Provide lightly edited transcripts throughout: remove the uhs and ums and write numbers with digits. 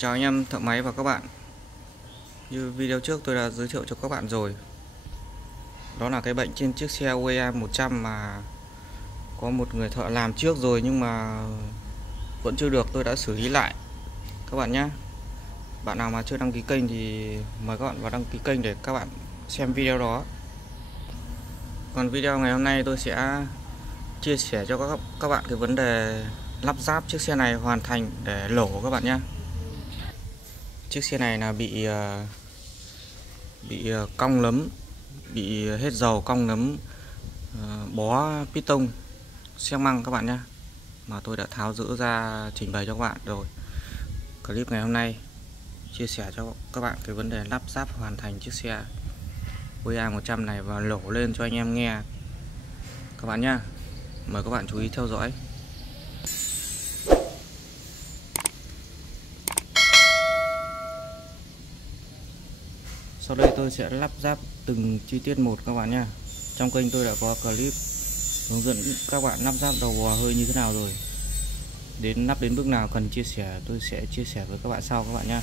Chào anh em thợ máy và các bạn. Như video trước tôi đã giới thiệu cho các bạn rồi, đó là cái bệnh trên chiếc xe OEM 100 mà có một người thợ làm trước rồi nhưng mà vẫn chưa được, tôi đã xử lý lại các bạn nhé. Bạn nào mà chưa đăng ký kênh thì mời các bạn vào đăng ký kênh để các bạn xem video đó. Còn video ngày hôm nay tôi sẽ chia sẻ cho các bạn cái vấn đề lắp ráp chiếc xe này hoàn thành để lổ các bạn nhé. Chiếc xe này là bị cong nấm, bị hết dầu, cong nấm, bó piston xi măng các bạn nhé, mà tôi đã tháo rỡ ra trình bày cho các bạn rồi. Clip ngày hôm nay chia sẻ cho các bạn cái vấn đề lắp ráp hoàn thành chiếc xe OEM 100 này và lổ lên cho anh em nghe các bạn nhé. Mời các bạn chú ý theo dõi. Sau đây tôi sẽ lắp ráp từng chi tiết một các bạn nhé. Trong kênh tôi đã có clip hướng dẫn các bạn lắp ráp đầu bò hơi như thế nào rồi. Lắp đến bước nào cần chia sẻ tôi sẽ chia sẻ với các bạn sau các bạn nhé.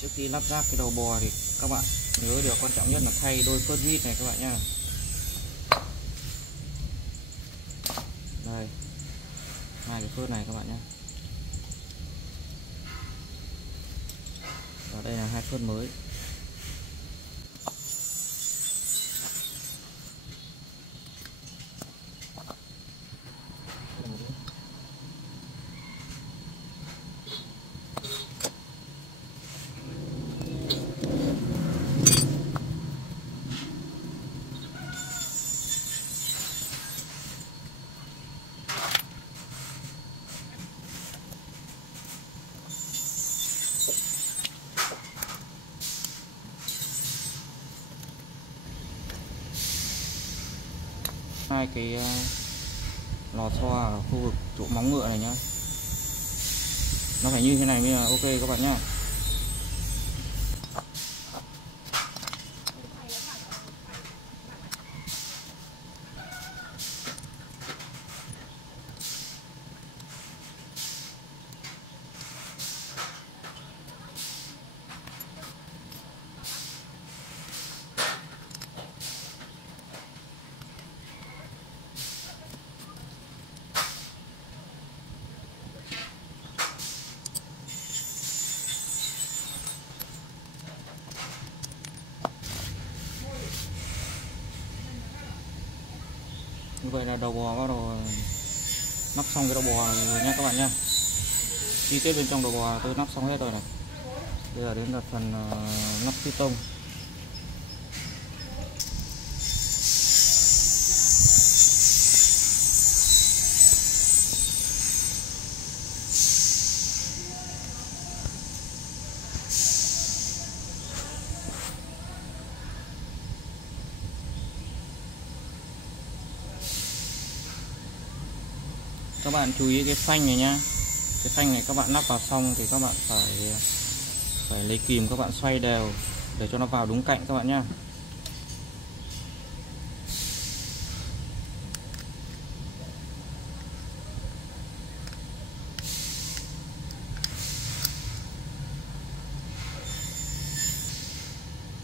Trước khi lắp ráp cái đầu bò thì các bạn nhớ điều quan trọng nhất là thay đôi phớt vít này các bạn nhé. Đây, hai cái phớt này các bạn nhé. Và đây là hai phớt mới. Hai cái lò xo ở khu vực chỗ móng ngựa này nhá, nó phải như thế này mới là ok các bạn nhé. Như vậy là đầu bò bắt đầu nắp xong cái đầu bò này rồi nha các bạn nhé. Chi tiết bên trong đầu bò tôi nắp xong hết rồi này. Bây giờ đến là phần nắp piston. Các bạn chú ý cái phanh này nhá. Cái phanh này các bạn lắp vào xong thì các bạn phải lấy kìm các bạn xoay đều để cho nó vào đúng cạnh các bạn nhá.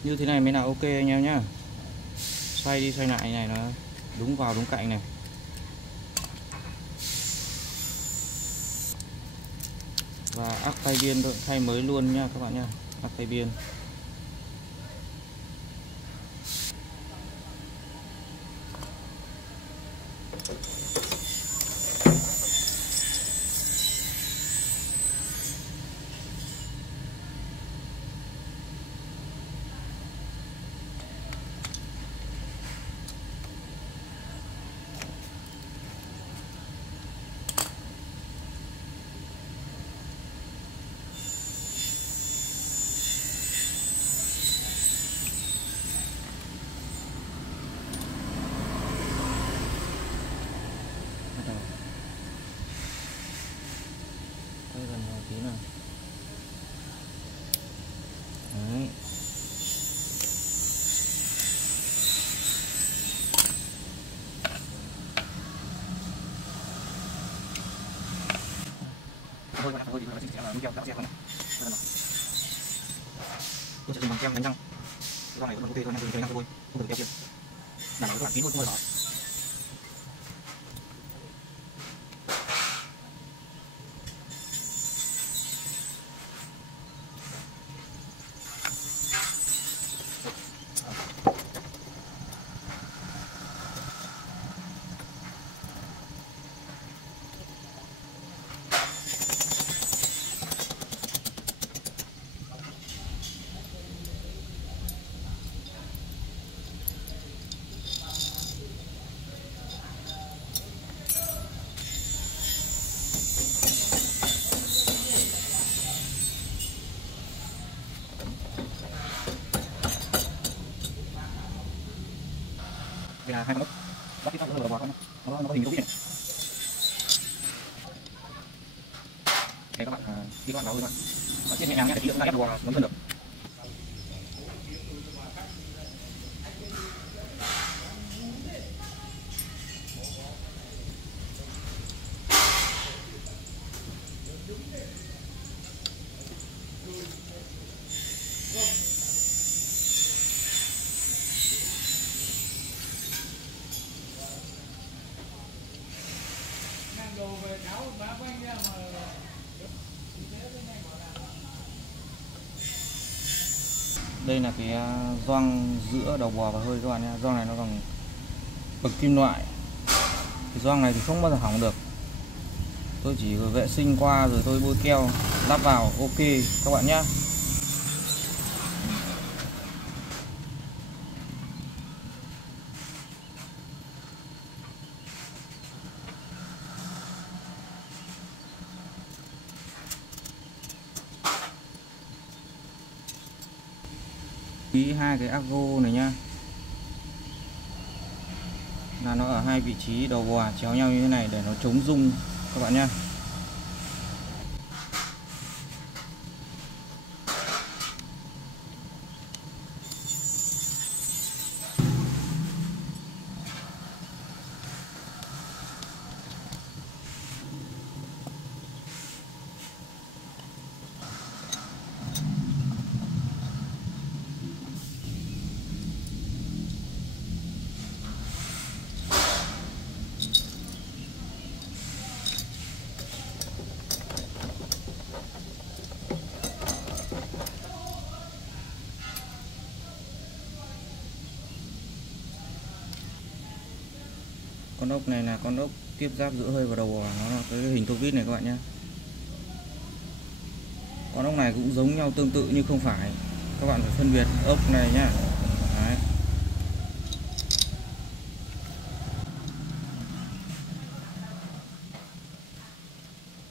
Như thế này mới là ok anh em nhá. Xoay đi xoay lại này nó đúng vào đúng cạnh này. Và ắc tay biên tôi thay mới luôn nha các bạn nha, ắc tay biên. mũi keo đã xem này. Tôi sẽ dùng bằng kem đánh răng. Cái này cũng ok thôi, dùng đánh răng thôi, không cần keo kia. Đảm bảo các bạn kín luôn, không hơi mở. Đây là 2 con ốc, bắt tiếp theo đầu bò con, nó có hình dấu vít này. Đây các bạn, khi các bạn vào các bạn chiết nhẹ nhàng nhé, để tí nữa chúng ta ép đầu bò ngấm thân được. Đây là cái gioăng giữa đầu bò và hơi các bạn nhé. Gioăng này nó bằng bậc kim loại. Cái gioăng này thì không bao giờ hỏng được. Tôi chỉ vệ sinh qua rồi tôi bôi keo lắp vào, ok các bạn nhé. Ý hai cái argo này nhá, là nó ở hai vị trí đầu bò chéo nhau như thế này để nó chống rung các bạn nhá. Con ốc này là con ốc tiếp giáp giữa hơi và đầu bò, nó là cái hình tô vít này các bạn nhé. Con ốc này cũng giống nhau tương tự nhưng không phải, các bạn phải phân biệt ốc này nhá. Đấy.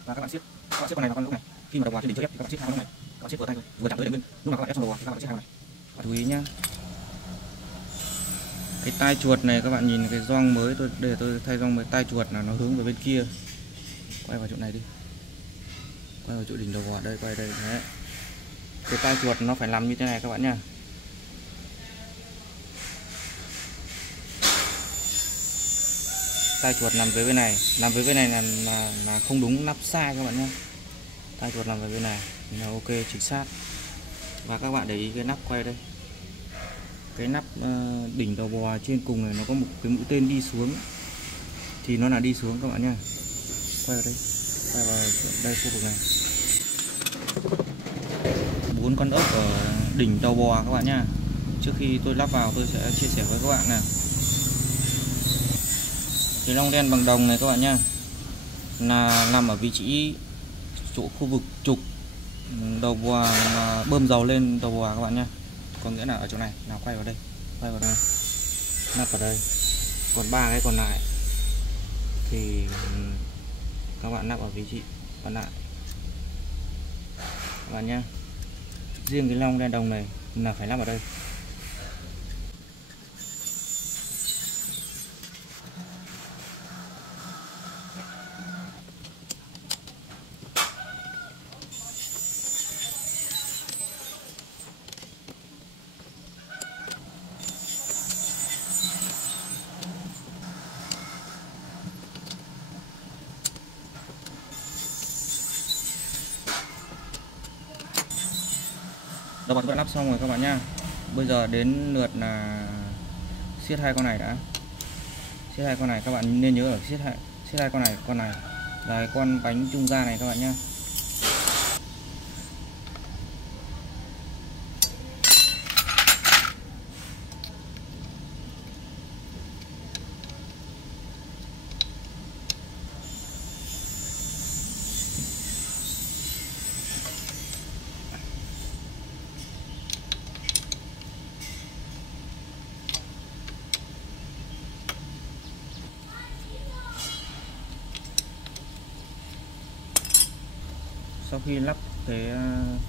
Và các bạn siết con này vào con ốc này, khi mà đầu bò trên đỉnh chưa ép thì các bạn siết hai con ốc này, các bạn siết vừa tay thôi, vừa chạm tới để nguyên, lúc nào các bạn ép xong đầu bò thì các bạn siết hai con này. Và chú ý nhá. Cái tai chuột này các bạn nhìn cái gioăng mới tôi thay gioăng mới, tai chuột là nó hướng về bên kia. Quay vào chỗ này đi, quay vào chỗ đỉnh đầu bò đây, quay đây. Đấy. Cái tai chuột nó phải nằm như thế này các bạn nhá. Tai chuột nằm với bên này, nằm với bên này là không đúng, nắp sai các bạn nhé. Tai chuột nằm với bên này là ok, chính xác. Và các bạn để ý cái nắp quay đây, cái nắp đỉnh đầu bò trên cùng này nó có một cái mũi tên đi xuống thì nó là đi xuống các bạn nhé. Quay vào đây, quay vào đây khu vực này. 4 con ốc ở đỉnh đầu bò các bạn nhé. Trước khi tôi lắp vào tôi sẽ chia sẻ với các bạn này. Cái long đen bằng đồng này các bạn nhá, là nằm ở vị trí chỗ khu vực trục đầu bò mà bơm dầu lên đầu bò các bạn nhá. Có nghĩa là ở chỗ này, nào quay vào đây, nắp vào đây. Còn 3 cái còn lại thì các bạn nắp ở vị trí còn lại các bạn nhá. Riêng cái long đen đồng này là phải nắp ở đây. đầu bò chúng ta lắp xong rồi các bạn nhá. Bây giờ đến lượt là siết hai con này đã. Siết hai con này các bạn nên nhớ ở siết hai con này là con bánh trung gian này các bạn nhá. Sau khi lắp cái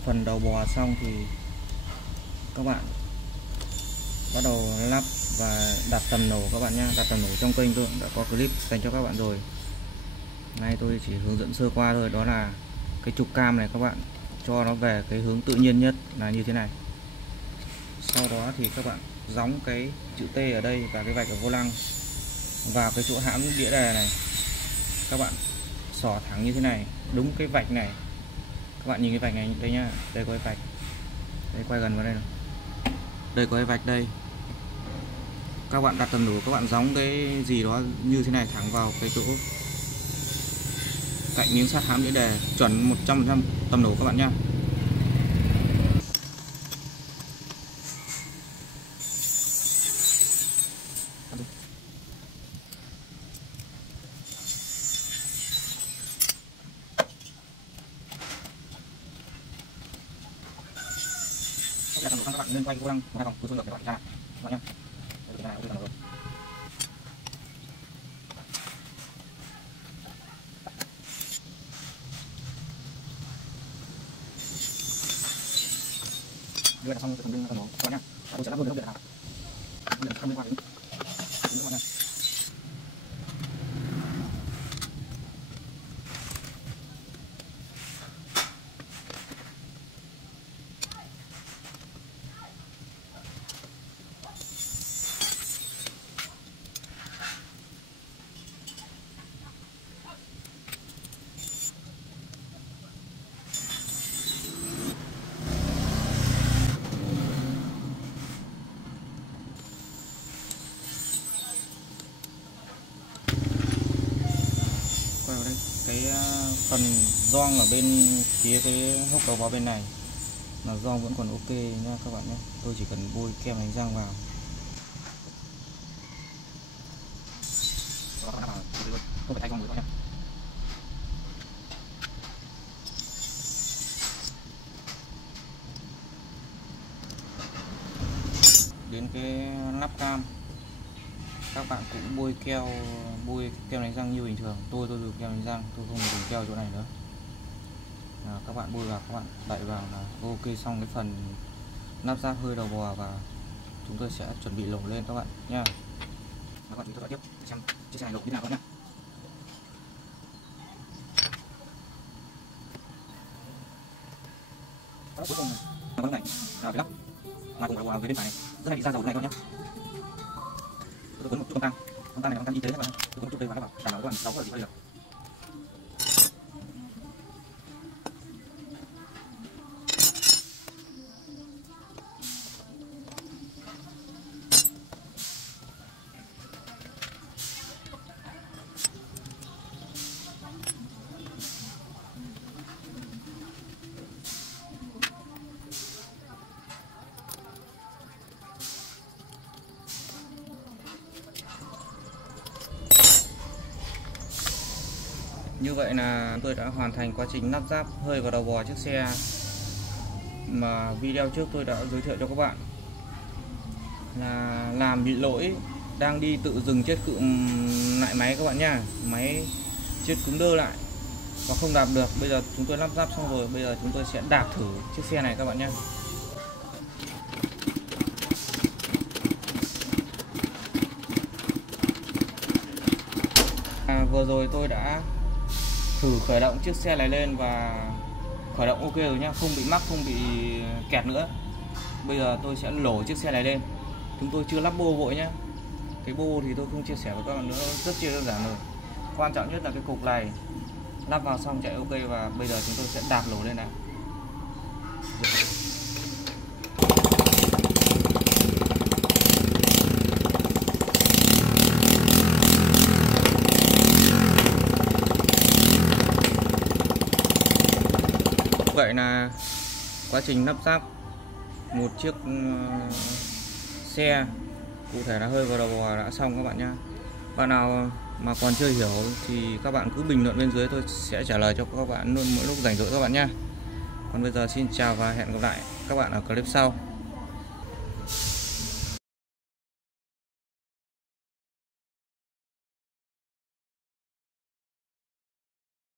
phần đầu bò xong thì các bạn bắt đầu lắp và đặt tầm nổ các bạn nhé. Đặt tầm nổ trong kênh tôi cũng đã có clip dành cho các bạn rồi. Nay tôi chỉ hướng dẫn sơ qua thôi. Đó là cái trục cam này các bạn cho nó về cái hướng tự nhiên nhất là như thế này. Sau đó thì các bạn gióng cái chữ T ở đây và cái vạch ở vô lăng vào cái chỗ hãm đĩa đề này. Các bạn xỏ thẳng như thế này, đúng cái vạch này. Các bạn nhìn cái vạch này đây nhá, đây có cái vạch. Đây quay gần vào đây này. Đây có cái vạch đây. Các bạn đặt tầm nổ, các bạn gióng cái gì đó như thế này thẳng vào cái chỗ cạnh miếng sắt hãm đĩa đề, chuẩn 100% tầm nổ các bạn nhá. Các bạn nên quay vô lăng hai vòng cứ được các bạn ra các bạn nhé. Đưa xong cái phần nổ các bạn nhé. Tôi sẽ lắp luôn cái hộp điện nào. Điện không liên quan đến các bạn nhé. Cái phần gioăng ở bên phía cái hốc đầu vào bên này là gioăng vẫn còn ok nha các bạn nhé. Tôi chỉ cần bôi kem đánh răng vào. Không phải thay gioăng mới nhé. Đến cái nắp cam các bạn cũng bôi kem đánh răng như bình thường. Tôi dùng kem đánh răng, tôi không dùng keo chỗ này nữa. Các bạn bôi vào, các bạn đậy vào là ok xong cái phần nắp ráp hơi đầu bò và chúng tôi sẽ chuẩn bị lổ lên các bạn nha. Các bạn chúng tôi tiếp xem chiếc xe này lổ như nào các bạn nhé. Cuối cùng là cái này là cái lắp ngoài cùng đầu bò về bên phải này rất là bị ra dầu này các bạn nhé. Tôi cuốn một chút con tăng này con tăng y tế các bạn. Tôi cuốn một chút đây và đảm bảo các bạn đóng ở gì đây được. Như vậy là tôi đã hoàn thành quá trình lắp ráp hơi vào đầu bò chiếc xe mà video trước tôi đã giới thiệu cho các bạn, là làm bị lỗi đang đi tự dừng chết cụm lại máy các bạn nha. Máy chết cứng đơ lại và không đạp được. Bây giờ chúng tôi lắp ráp xong rồi, bây giờ chúng tôi sẽ đạp thử chiếc xe này các bạn nhé. Vừa rồi tôi đã thử khởi động chiếc xe này lên và khởi động ok rồi nhá, không bị mắc, không bị kẹt nữa. Bây giờ tôi sẽ lổ chiếc xe này lên. Chúng tôi chưa lắp bô vội nhá. Cái bô thì tôi không chia sẻ với các bạn nữa, rất chi đơn giản rồi. Quan trọng nhất là cái cục này lắp vào xong chạy ok và bây giờ chúng tôi sẽ đạp lổ lên nào. vậy là quá trình lắp ráp một chiếc xe, cụ thể là hơi vào đầu bò đã xong các bạn nhé. Bạn nào mà còn chưa hiểu thì các bạn cứ bình luận bên dưới, tôi sẽ trả lời cho các bạn luôn mỗi lúc rảnh rỗi các bạn nhé. Còn bây giờ xin chào và hẹn gặp lại các bạn ở clip sau.